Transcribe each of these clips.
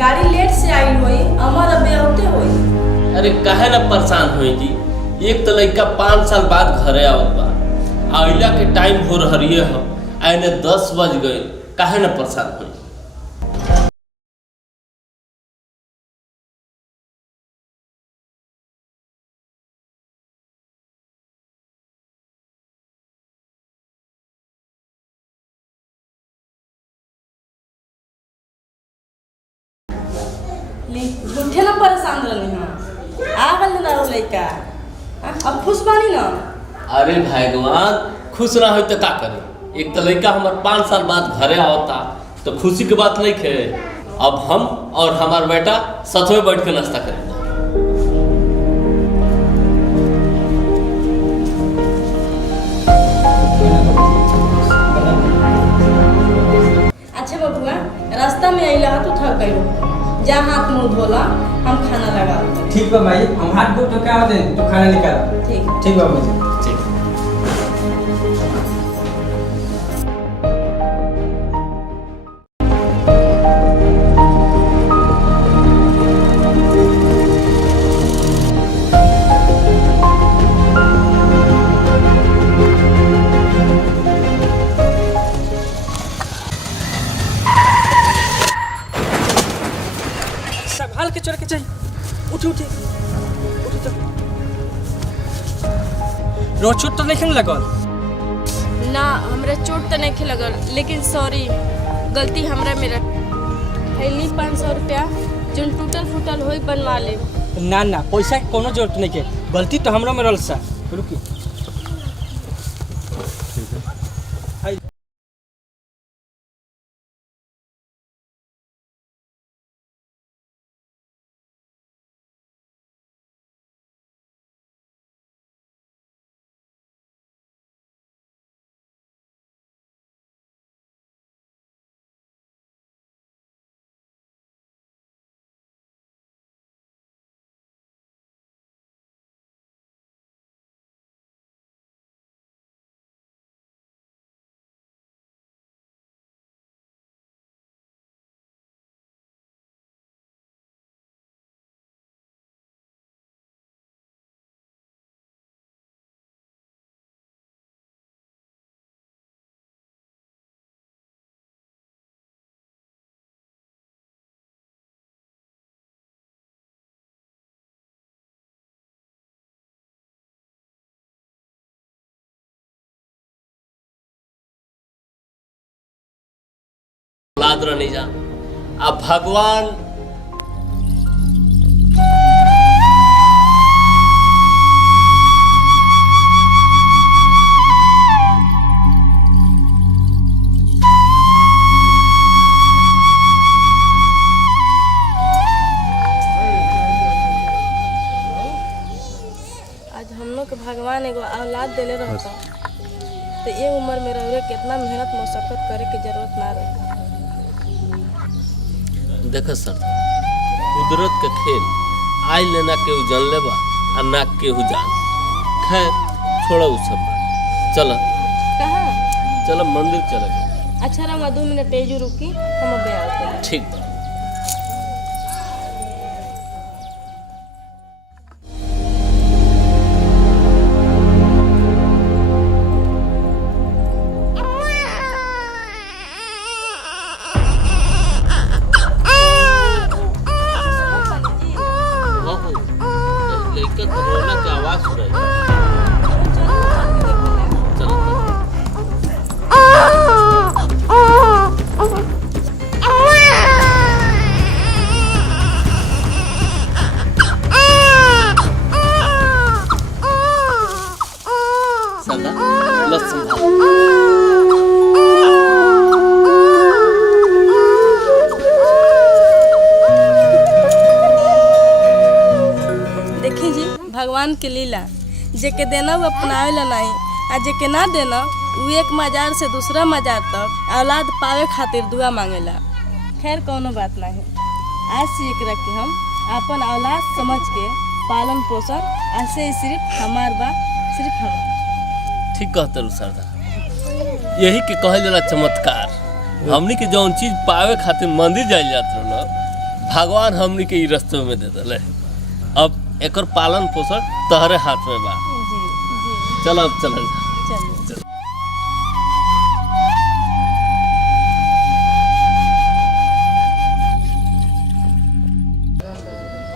गाड़ी लेट से आई होई, अमर अबे होते होई। अरे काहे ना परेशान होई जी। एक तो लड़का 5 साल बाद घरे आवत बा, आइला के टाइम हो रहरिए हो, आइने 10 बज गए, काहे ना परेशान होई। झूठे ना परेशान रहनी हम। आ गल ना रो लइका। अब खुश बानी ना। अरे भगवान, खुश ना हो तो का करे। एक तो लड़का हमार 5 साल बाद घरे आवता तो खुशी की बात नहीं है। अब हम और हमार बेटा साथ में बैठ के नाश्ता करेंगे। अच्छा बबुआ, रास्ता में आइला तो थक गइलो। जा हाथ मुंह धोला, हम खाना लगा। ठीक बा भाई, हम हाथ धो तो क्या दे तो खाना निकाल। ठीक बा भाई। ठीक। संभाल के चल के चाहिए। उठे उठे उठे। रोज चोट तो नहीं लगल ना, हमरा चोट तो नहीं लगल, लेकिन सॉरी, गलती हमरा मेरा। खैली 500 रुपया जो टूटल फूटल होई बनवा ले। ना ना, पैसा के कोनो जरूरत नहीं के, गलती तो हमरो में रहल सा। रुकी औलाद नहीं जा। अब भगवान आज हम लोग के भगवान एगो औलाद देले रहता तो ये उम्र में रह कितना मेहनत मशक्कत करे की जरूरत ना रही। देख सर, कुदरत के खेल आज लेना केहू जान लेबा और ना केहू जान। खैर छोड़ो उ सब बात। चलो कहाँ? चलो मंदिर चले। अच्छा रंगा 2 मिनट तेजू रुकी, हम अब आते हैं। ठीक बा। देखी जी, भगवान के लीला, जेके देना वो अपनावेला नहीं, आ जेके ना देना वो एक मजार से दूसरा मजार तक औलाद पावे खातिर दुआ मांगेला। खैर कोनो बात नहीं, आज से एकरा के हम अपन औलाद समझ के पालन पोषण ऐसे ही सिर्फ हमार बा, सिर्फ हमार। ठीक कहते रू सरदार, यही के कहल जाला चमत्कार। हमनी के जौन चीज पावे खातिर मंदिर जाइल जात रहो, भगवान हमनी के ई रास्ते में दे दले। अब एकर पालन पोषण तहरे हाथ में बा। जी जी चल अब चल चलिए।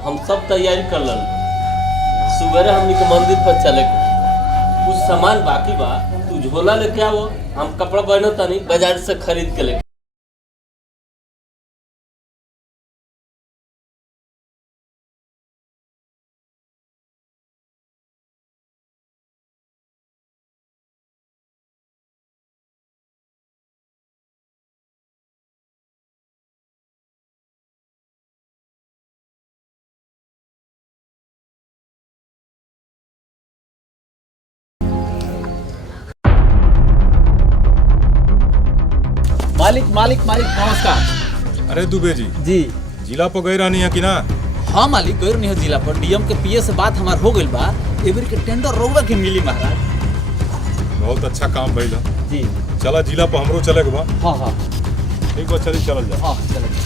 हम सब तैयारी कर लन। सुबह हमनी के मंदिर पर चले के कुछ सामान बाकी बा, तू झोला लेके आओ, हम कपड़ा पहनो तनी बाजार से खरीद के लेके। मालिक मालिक मालिक नमस्कार। अरे दुबे जी जी जिला पर गई रहनी है कि ना? हाँ मालिक गैर नहीं जिला पर डीएम के पीए से बात हमार हो गई बा। एबर के टेंडर रोगा के मिली महाराज। बहुत अच्छा काम भइल। जी चला जिला पर हमरो चले के बा। हाँ हाँ ठीक बा, चली चलल जा। हाँ चलो।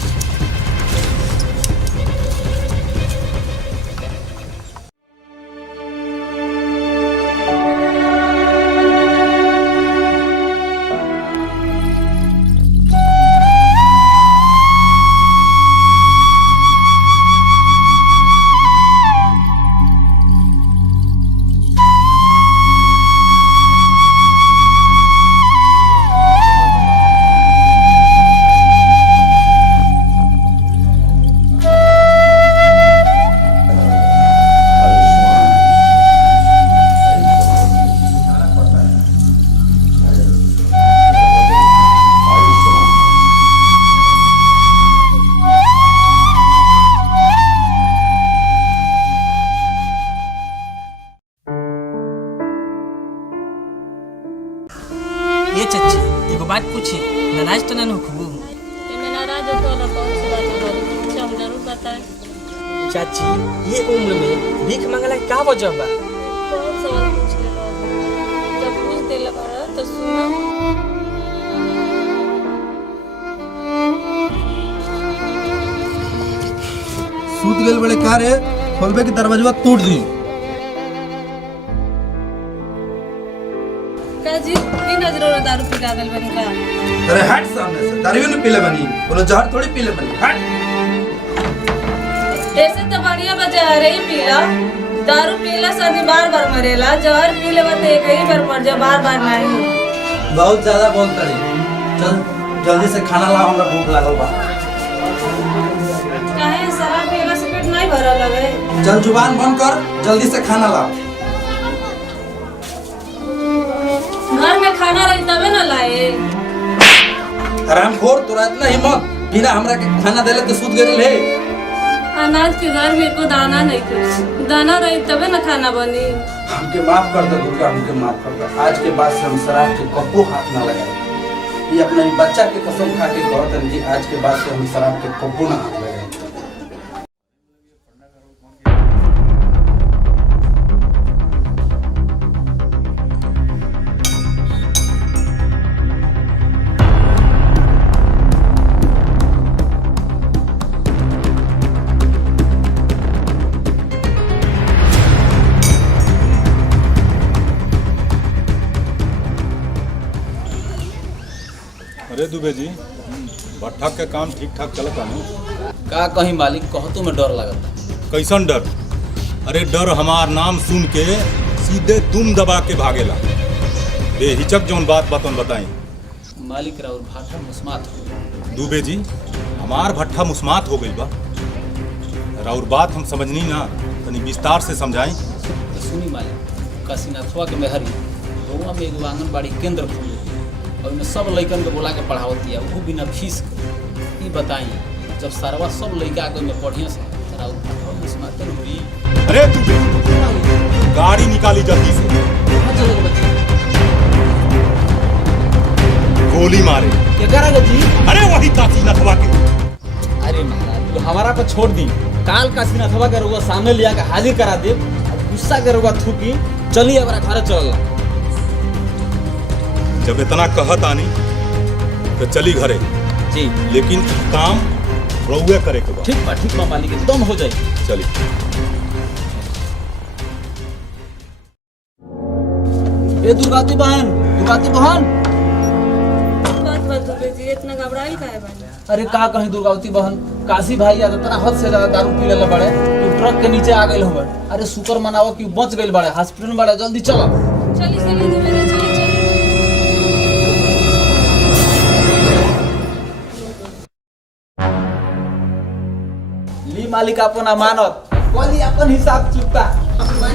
ये चच्ची एगो बात पूछी, नाराज तो नहीं होखबू? एमे नाराज हो तो वाला कौन सी बात है? पूछे हम जरूर बताएं। चाची ये उम्र में भीख मांगला के का वजह बा? कौन सवाल पूछ ले बाबू? जब पूछ देला बारा तो सुना। सूत गेल बड़े का रे, खोलबे के दरवाजा तोड़ दी। काजी ई नजरो रे दारू पी लागल बनी का? अरे हट सामने से, दारू नहीं पीले बनी, कोनो जहर थोड़ी पीले बनी। हट। ऐसे तो बढ़िया बजा रे ही पीला। दारू पीला से आदमी बार-बार मरेला, जहर पी लेवा तो एक ही बार मर जा, बार-बार नहीं। बहुत ज्यादा बोलता रे। चल जल्दी से खाना ला, हमरा भूख लागल बा। काहे शराब पीला से पेट नहीं भरल लगे? चल जुबान बंद कर, जल्दी से खाना ला। घर में खाना रही तबे ना लाए। हरामखोर, तोरा इतना हिम्मत, बिना हमरा के खाना देले तो सूत गेल है। अनाज के घर में को दाना नहीं कुछ, दाना रही तबे ना खाना बनी। हमके माफ कर दे दुर्गा, हमके माफ कर दे। आज के बाद से हम शराब के कब्बो हाथ ना लगाए। ये अपने बच्चा के कसम खा के कहत हन कि आज के बाद से हम शराब के कब्बो ना हाथ लगाए। अरे दुबे जी भट्ठा के काम ठीक ठाक चलता नहीं? का कहीं मालिक कहतो में डर लगता। कैसन डर? अरे डर हमार नाम सुन के सीधे तुम दबा के भागेला। बेहिचक जौन बात बातन बताई। मालिक राउर भाटा मुस्मात हो। दुबे जी हमार भट्ठा मुस्मात हो गई बा। राउर बात हम समझनी ना, तनी विस्तार से समझाई। तो सुनी मालिक, काशीनाथवा के मेहरी गोवा में एगो आंगनबाड़ी केंद्र खुले और में सब लइकन के बोला के पढ़ावती है, वो बिना फीस के। ई बताई जब सरवा सब लइका आगे में पढ़िया से राउर भाटा मुस्मात हुई। अरे दुबे जी गाड़ी निकाली जल्दी से। कहाँ चले बच्चे? गोली मारे। क्या करेगा जी? अरे वही काशीनाथवा के। अरे महाराज तो हमारा पर छोड़ दी। काल काशीनाथवा के रुआ सामने लिया के हाजिर करा दे। गुस्सा के रुआ थूकी, चलिए हमारा घर चलला। जब इतना कहत आनी तो चली घरे, जी लेकिन काम रउए करे के बा। ठीक बा मालिक एकदम हो जाई। चली ए दुर्गावती बहन इतना घबराइल काहे बानी? अरे का कहीं दुर्गावती बहन, काशी भाई आज इतना हद से ज्यादा दारू पी लेले बड़े, तू ट्रक के नीचे आ गइल होबे। अरे शुक्र मनाओ कि बच गइल बड़े, हॉस्पिटल में बड़े, जल्दी चलो। चली दुबे चली। ली मालिक अपन अमानत, कोली अपन हिसाब चुकता।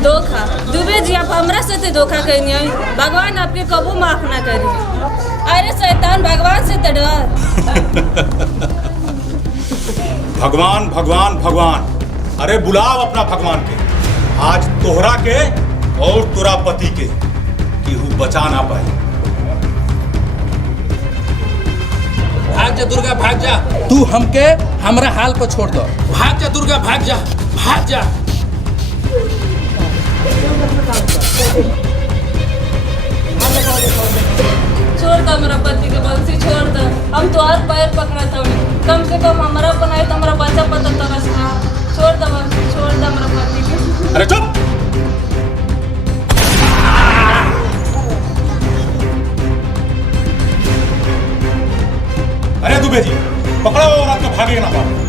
धोखा दुबे जी, आप हमरा साथे धोखा करिए, भगवान आपके कबू माफ ना करी। अरे शैतान भगवान से तो डर। भगवान भगवान भगवान, अरे बुलाओ अपना भगवान के। आज तोहरा के और तोरा पति के केहू बचा ना पाए। भाग जा दुर्गा, भाग जा। तू हमके हमरा हाल पर छोड़ दो। भाग जा दुर्गा, भाग जा, भाग जा। छोड़ दो मेरा पति के बंसी, छोड़ दो। हम तो हर पैर पकड़ा था, कम से कम हमारा बनाए तो हमारा बच्चा पता तरस ना। छोड़ दो मेरा पति के। अरे चुप। अरे दुबे जी, पकड़ो और आपका भागे ना पाओ।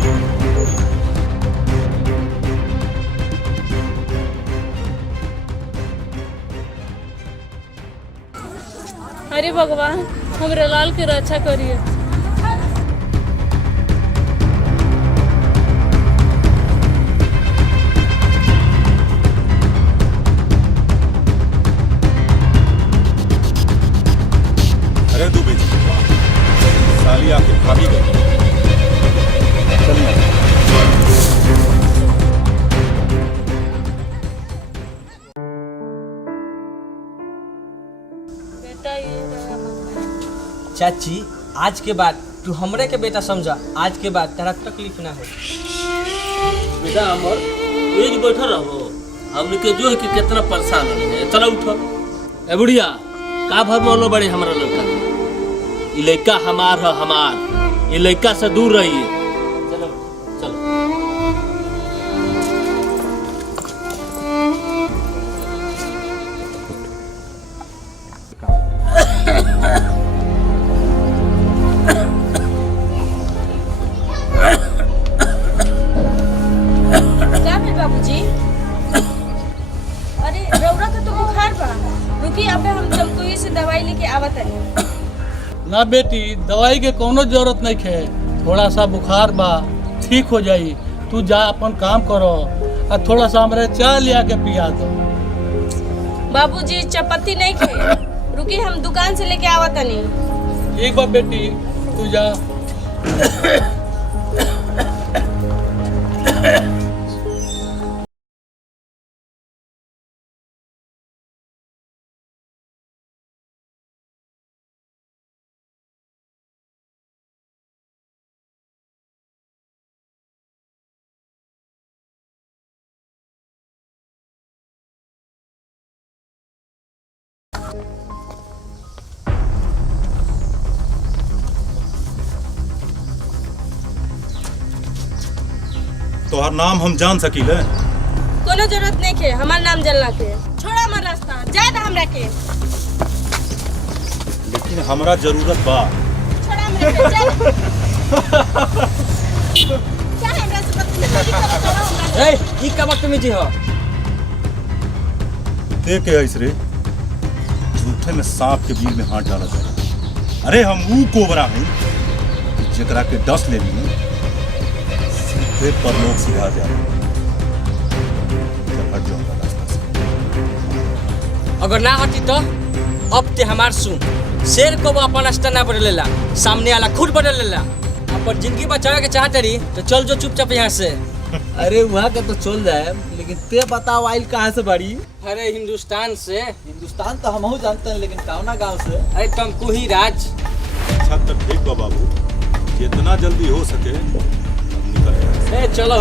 अरे भगवान, हमरे लाल की रक्षा करिए। अरे दुबे जी, साली आके भागी गई। चलिए। चाची, आज के बाद तू हमरे के बेटा समझा, आज के बाद तेरा तकलीफ ना हो। बेटा अमर, एक बैठा रहो, हमने के जो है कि कितना परेशान है। चलो उठो। ए बुढ़िया, का भर मोलो बड़े हमारा लड़का के। ये लड़का हमार है, हमार। ये लड़का से दूर रहिए। चलो चलो। क्या भेल बाबूजी? अरे रौरा का तो बुखार बा, रुकी अबे हम तुमको से दवाई लेके आवत है। ना बेटी, दवाई के कोनो जरूरत नहीं है। थोड़ा सा बुखार बा, ठीक हो जाई। तू जा अपन काम करो और थोड़ा सा हमरे चाय लिया के पिया दो। बाबूजी चपाती नहीं खे, रुकी हम दुकान से लेके आवत नहीं। ठीक बा बेटी, तू जा। तोहर नाम हम जान सकीले? कोनो जरूरत नहीं है हमार नाम जलना के। छोड़ा हमार रास्ता, जाए दा हमरा के। लेकिन हमरा जरूरत बा। छोड़ा हमरा के, जाए। क्या हमरा से बदतमीजी करत हो? ए, ई का बदतमीजी हो? देख के ऐस रे, झूठे में सांप के बिल में हाथ डाला जाए। अरे हम ऊ कोबरा हैं कि जेकरा के डस ले लिए सीधे परलोक सिधा जाए। चल हट जाऊंगा रास्ता से। अगर ना हटी तो अब ते हमार सुन। शेर को वो अपन रास्ता ना बदलेला, सामने वाला खुद बदलेला। अपन जिंदगी बचावे के चाहते रही तो चल जो चुपचाप यहाँ से। अरे वहाँ के तो चल जाए, लेकिन ते बताओ आइल कहाँ से बड़ी? अरे हिंदुस्तान से। हिंदुस्तान तो हम जानते हैं, लेकिन कौना गांव से? अरे तुमको ही राज। अच्छा तो ठीक बा बाबू, जितना जल्दी हो सके निकल जाए। चलो।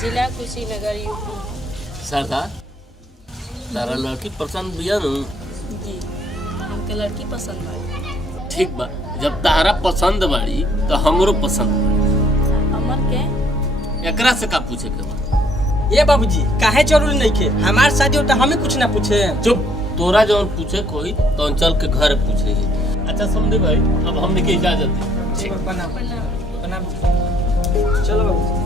जिला कुशीनगर यूपी। सरदार तारा लड़की पसंद बिया न? जी हमके लड़की पसंद बा। ठीक बा, जब तारा पसंद बाड़ी तो हमरो पसंद बा। हमर के एकरा से का पूछे के बा? ये बाबूजी काहे जरूरी नहीं खे, हमार शादी हो तो हमें कुछ ना पूछे। चुप, तोरा जौन पूछे कोई तो चल के घर पूछे। अच्छा समझे भाई, अब हमने के इजाजत दी। ठीक, प्रणाम प्रणाम। चलो बाबूजी।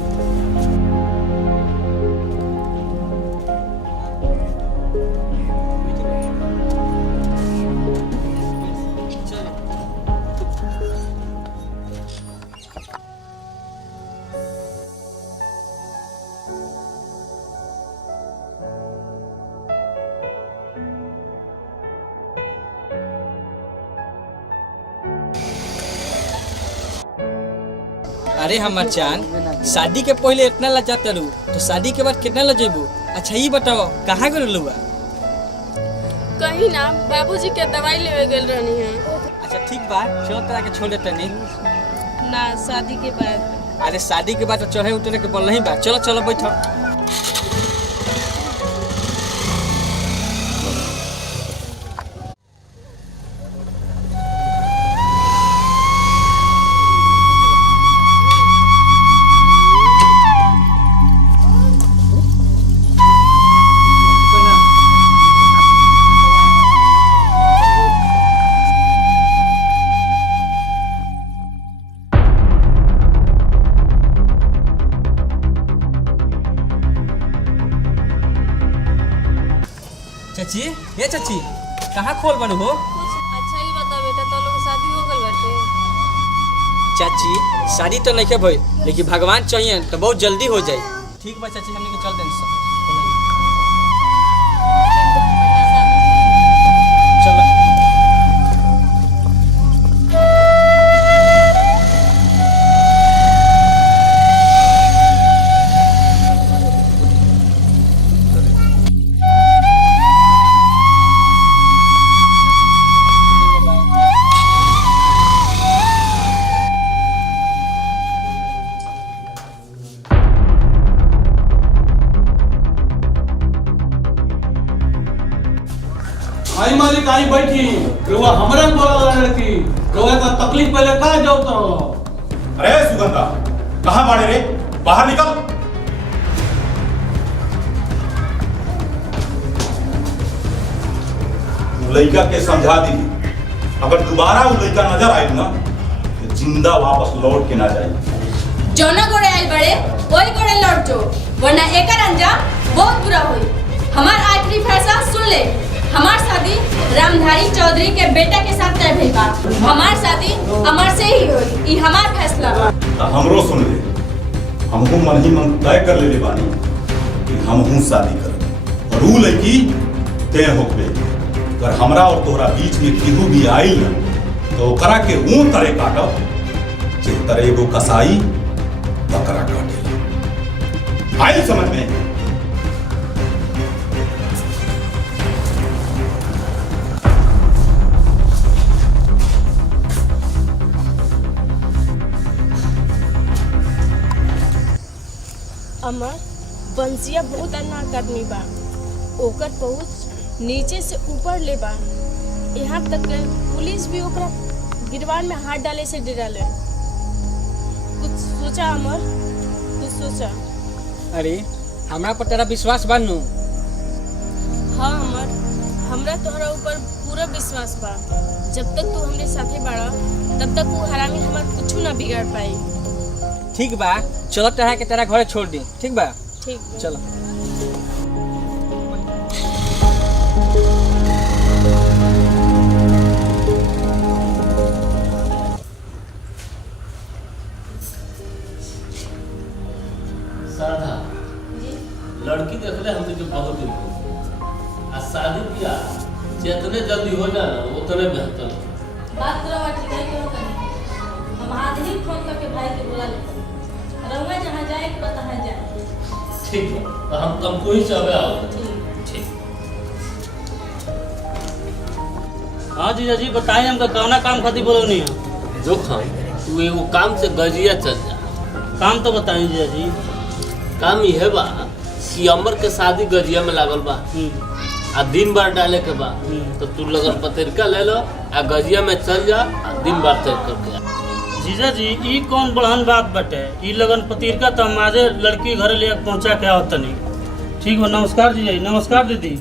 अरे हमर चान, शादी के पहले इतना लजात रहू तो शादी के बाद कितना लजेबू? अच्छा ये बताओ कहाँ गए लुआ? कहीं ना बाबूजी के दवाई लेवे गेल रहनी है। अच्छा ठीक बा, चलो तोरा के छोड़ देते नहीं। ना शादी के बाद। अरे शादी के बाद तो चढ़े उतरे के बोल नहीं बा। चलो चलो बैठो। चाची, ये चाची कहाँ खोल बन हो? अच्छा ही बता बेटा, तो लोग शादी हो गल बाटे। चाची शादी तो नहीं भई, लेकिन भगवान चाहिए तो बहुत जल्दी हो जाए। ठीक बा चाची, हमने के चल दें सब। चलो आई मालिक आई बैठी, रुआ हमरा बोला रहती, रुआ का तकलीफ पहले का जाओ तो। अरे सुगंधा, कहाँ बाड़े रे? बाहर निकल। लड़का के समझा दी, अगर दोबारा वो लड़का नजर आए ना तो जिंदा वापस लौट के ना जाए। जौना गोड़े आइल बड़े वही गोड़े लौट जो, वरना एकर अंजाम बहुत बुरा होई। हमार आखिरी फैसला सुन ले, हमार शादी रामधारी चौधरी के बेटा के साथ तय भइल बा। हमार शादी अमर से ही होई, ई हमार फैसला बा। तो हमरो सुन ले, हमहू मन ही मन तय कर ले बानी कि हमहू शादी कर, और ऊ लड़की तय होके। अगर हमरा और तोहरा बीच में केहू भी आई ना तो ओकरा के ऊ तरह काटब जे तरह एगो कसाई बकरा काटे। आई समझ में? अमर बंसिया बहुत अन्ना आदमी बा, ओकर पहुंच नीचे से ऊपर ले बा। यहाँ तक के पुलिस भी ओकरा गिरबान में हाथ डाले से डराले। कुछ सोचा अमर, कुछ सोचा। अरे हमरा पर तेरा विश्वास बानू? हाँ अमर, हमरा तोहरा ऊपर पूरा विश्वास बा। जब तक तू हमरे साथे बाड़ा तब तक वो हरामी हमार कुछ ना बिगाड़ पाई। ठीक बा, चलो तोहरा के तेरा घरे छोड़ दी। ठीक बा, ठीक बा। चलो। साधा लड़की देखले हमसे के बहुत दिन हो, आ शादी ब्याह जितने जल्दी हो जाए ना उतने बेहतर। बात रवा ठीक है क्यों करें? हम आज ही फोन करके भाई के बुला लेते हैं। रहुआ जहाँ जाए के बताया जाए। ठीक है, तो हम तुमको ही चाहे आओ। ठीक। हाँ जीजा जी बताइए, हमका कौना काम खातिर बोलनी है? जो खाम तू एगो काम से गजिया चल जा। काम तो बताइए जीजा जी। काम यह बा कि अमर के शादी गजिया में लागल बा आ दिन भर डाले के बा तो तू लगन पत्रिका ले लो आ गजिया में चल जा आ दिन भर तय कर दिया। जीजा जी ई कौन बढ़न बात बटे, ई लगन पत्रिका तो हम आजे लड़की घरे ले पहुंचा के आवत तनी। ठीक बा, नमस्कार जीजा जी। नमस्कार दीदी।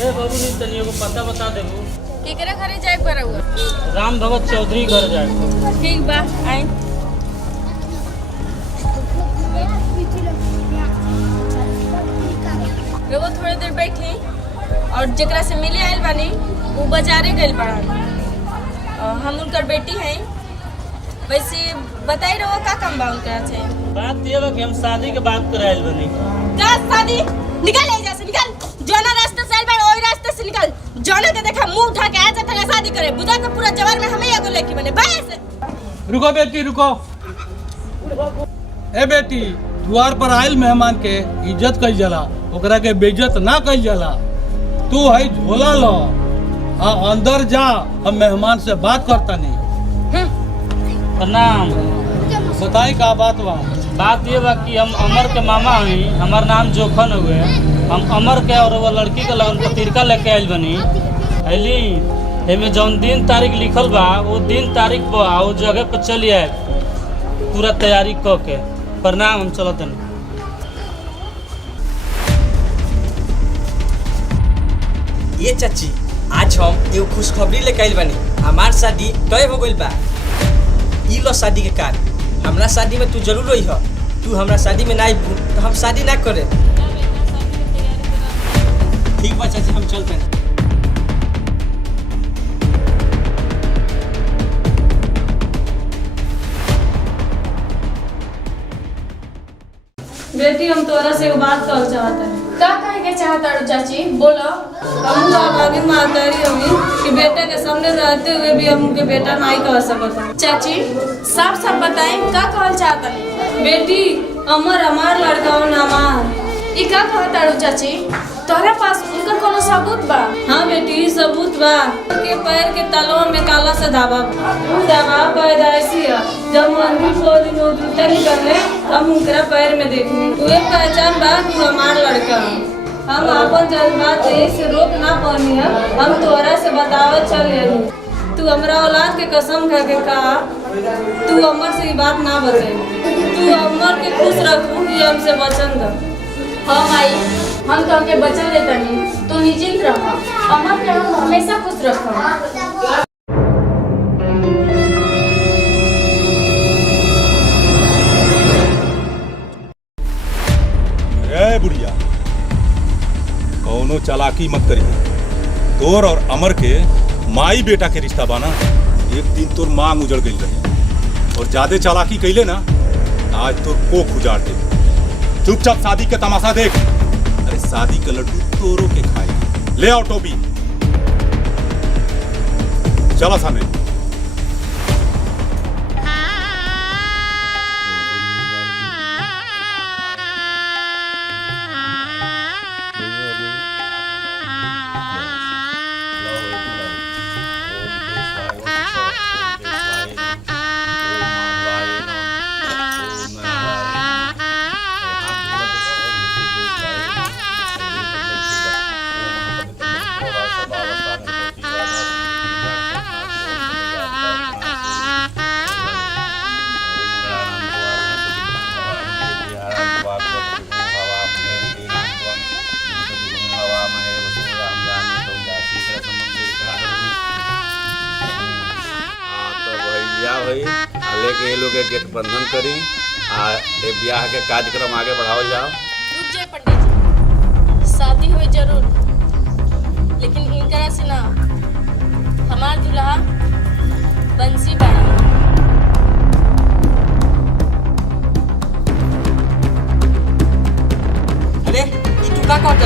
ए बाबू नी तनी एगो पता बता देबू केकरा घरे जाए पर हुआ? राम भगत चौधरी घर जाए। ठीक बा, आई। रउआ थोड़ी देर बैठी और जेकरा से मिले आइल बानी वो बाजारे गइल बड़ा। हम उनकर बेटी हैं। वैसे बताई रहो का काम बा उनका से? बात ये बा कि हम शादी के बात करे आइल बनी। का शादी? निकल एजा से, निकल। जोना रास्ते से आइल बा ओही रास्ते से निकल। जोना के देखा मुंह उठा के आ जाता है शादी करे। बुझा के पूरा जवार में हमें एगो लड़की बने बाय से। रुको बेटी रुको। ए बेटी, द्वार पर आयल मेहमान के इज्जत कई जाला, ओकरा के बेइज्जत ना कई जाला। तू है झोला लो हाँ अंदर जा, हम मेहमान से बात करता नहीं। प्रणाम। बताई का बात बा? बात ये बा कि हम अमर के मामा हई, हमार नाम जोखन हुए। हम अमर के और वो लड़की के लगन पत्रिका लेके आइल बनी। अली एमे जौन दिन तारीख लिखल बा वो दिन तारीख पर वो जगह पर चली आए पूरा तैयारी क के। प्रणाम, हम चलत हनी। ये चाची, आज हम एगो खुशखबरी लेके आइल बानी। हमार शादी तय हो गइल बा। ई लो शादी के कार्ड। हमरा शादी में तू जरूर रही हो। तू हमरा शादी में ना आइबू तो हम शादी ना करे। ठीक बा चाची, हम चलते हैं। बेटी हम तोरा से एगो बात कहल चाहत है। का कहे के चाहता रू चाची? बोलो। हम आगे मातारी हमी कि बेटा के सामने रहते हुए भी हम उनके बेटा नहीं कह सकता। चाची साफ साफ बताएं का कहल चाहता नहीं? बेटी अमर हमार लड़का हो नामार। ई का कहता रू चाची? तोहरा पास उनका कोनो सबूत बा? हाँ बेटी, सबूत बा के पैर के तलवा में काला सा धावा पैदाइशी है। जब मंदिर खोली जूता निकलने हम उनकरा पैर में देखनी उहे पहचान बा तू हमार लड़का। हम अपन जज्बात से रोक ना पानी है। हम तोहरा से बतावत चल गई। तू हमरा औलाद के कसम खा के कहा तू अमर से ये बात ना बताई। तू अमर के खुश रखू कि हमसे वचन द। हाँ माई, हम तो हमके बचन देता नहीं। तू निश्चिंत रह, अमर के हम हमेशा खुश रखो। ए बुढ़िया, कौनो चालाकी मत करिए। तोर और अमर के माई बेटा के रिश्ता बाना। एक दिन तोर मांग उजड़ गई रही और ज्यादा चालाकी कैले ना आज तोर कोख उजाड़ दे। चुपचाप शादी के तमाशा देख। अरे शादी का लड्डू तोरो के खाए। ले आओ टोपी, चला सामने। लेके ये लोग गेट बंधन करी आ ब्याह के कार्यक्रम आगे बढ़ाओ जाओ। रुक जाए पंडित जी, शादी हुई जरूर लेकिन इनकरा से ना। हमार दुल्हा बंसी बड़ा। अरे ई तू का कहत?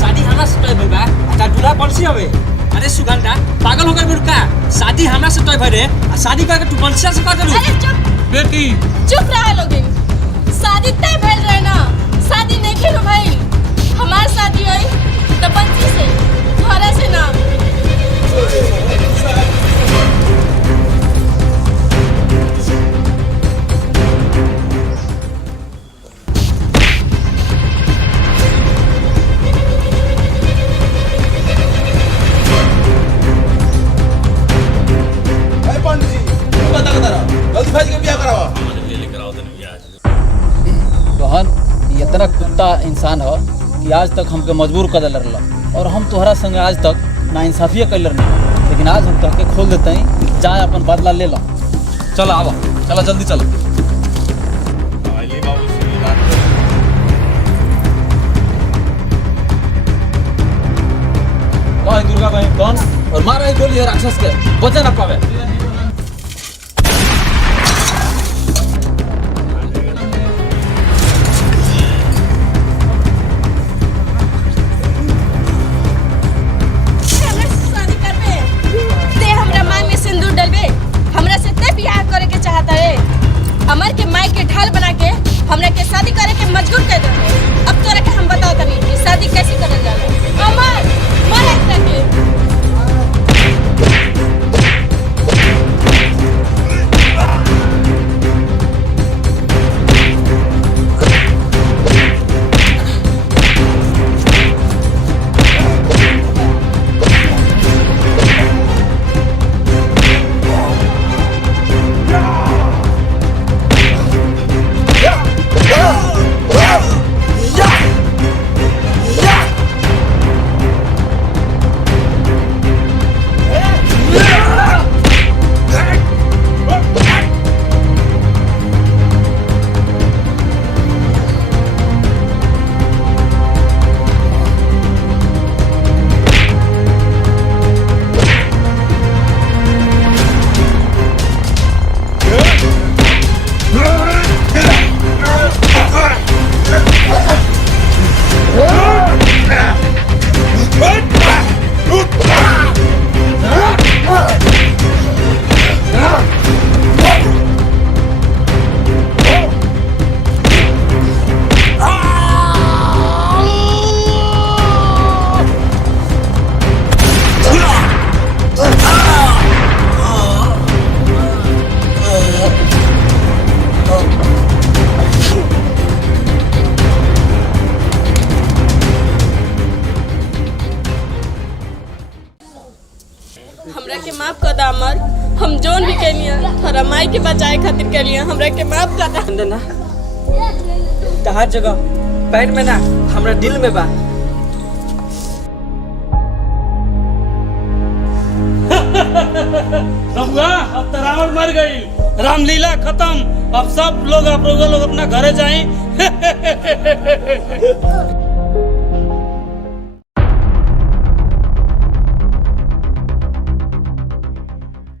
शादी हमरा से तय भइल बा आ दूल्हा बंसी हवे। अरे सुगंधा, पागल हो गई का? शादी हमरा से तय भइल रे आ शादी करके तू बंसिया से कहत? अरे चुप बेटी, चुप रहा लोगे। शादी तय भइल रहे ना, शादी नहीं खेलो भाई। हमार शादी हुई तो बंसी से, तोहरा से ना। कुत्ता इंसान हो कि आज तक हमके मजबूर कर दिल रहा और हम तोहरा संग आज तक ना इंसाफिया कर नहीं, लेकिन आज हम तहके खोल देते हैं, जाए अपन बदला ले लो। चलो आवा, चलो जल्दी चलो। कौन दुर्गा बहन कौन और मारा ही गोली है राक्षस के, बचे ना पावे। अमर के माई के ढाल बना के हमरा के शादी करे के मजबूर कर दे। अब तोरा के हम बताओ तनी कि शादी कैसे करल जाला। अमर मार एकरा के। हमरा के माफ कर दा अमर। हम जोन भी केलिया थोड़ा माई के बचाए खातिर केलिया, हमरा के माफ कर दा। ना तहार जगह पैर में ना हमरा दिल में बा। बबुआ अब तो रावण मर गई, रामलीला खत्म। अब सब लोग आप लोग अपना घरे जाएं।